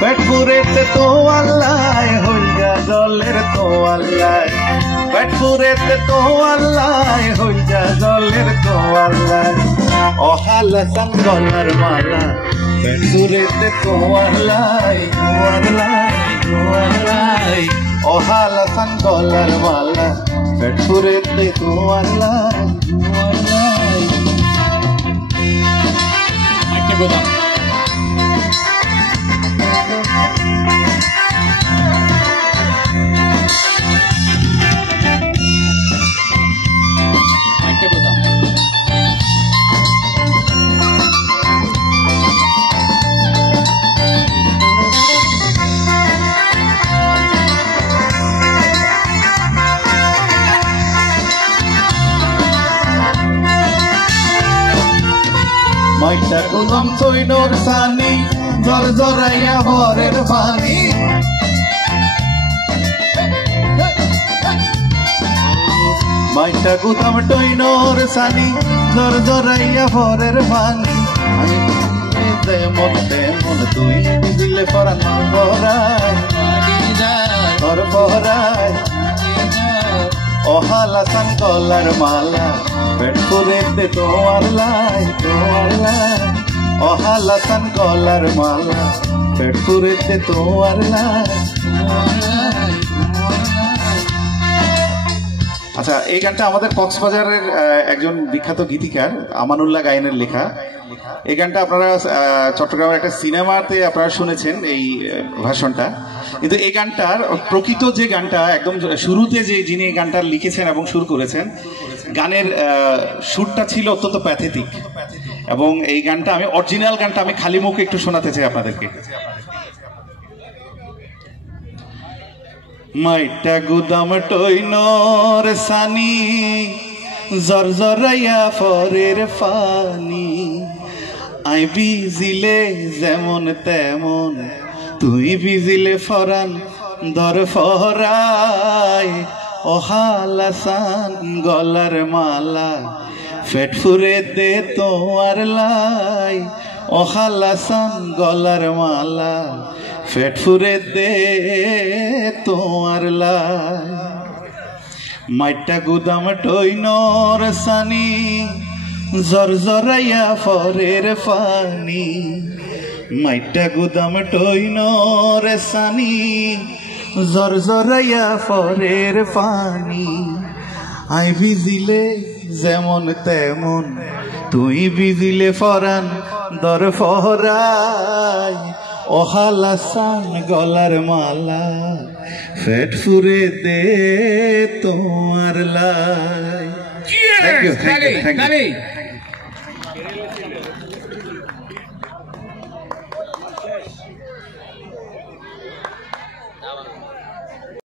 পেট পুরেতে তো আল্লাহ হইয়া জলের তো আল্লাহ পেট পুরেতে তো আল্লাহ হইয়া জলের তো আল্লাহ অহালা সাঙ্গলার মালা পেট পুরেতে তো আল্লাহ অহালা সাঙ্গলার মালা পেট পুরেতে তো আল্লাহ মাইটা গুলাম তৈনর সানি জর জরাইয়া ভরের পানি মাইটা গুলাম তৈনর সানি জর জরাইয়া ভরের পানি আমি তেমন তেমন তুই দিলে পরান ভরায় ঘর ভরায় অহালা সাঙ্গলার মালা পেট পুরেতে তোমার লাই অহালা সাঙ্গলার মালা পেট পুরেতে তোমার লাই। আচ্ছা, এই গানটা আমাদের কক্সবাজারের একজন বিখ্যাত গীতিকার আমানুল্লাহ গায়েনের লেখা। এই গানটা আপনারা চট্টগ্রামের একটা সিনেমাতে আপনারা শুনেছেন এই ভার্সনটা, কিন্তু এই গানটার প্রকৃত যে গানটা একদম শুরুতে যে যিনি এই গানটা লিখেছেন এবং সুর করেছেন, গানের সুরটা ছিল অত্যন্ত প্যাথেটিক। এবং এই গানটা আমি অরিজিনাল গানটা আমি খালি মুখে একটু শোনাতে চাই আপনাদেরকে। মাইটা গুদাম টইনর সানি জরজরাইয়া ফরের ফানি আই বিজিলে যেমন তেমন তুই বিজিলে ফরান দর ফরাই অহালা সান গলার মালা পেট ফুরে দে তোমার লাই অহালা সান গলার মালা পেট ফুরে দে তোমার লাই। মাইটা গুদাম টইনর সানি জরজরাইয়া ফরের ফানি মাইটা গুদাম টইনর সানি জরজরাইয়া ফরের পানি আই ভিজিলে যেমন তেমন তুই ভিজিলে ফরান দর ফরাই অহালা সান গলার মালা পেট ফুরে দে তোমার লাই। Thank you.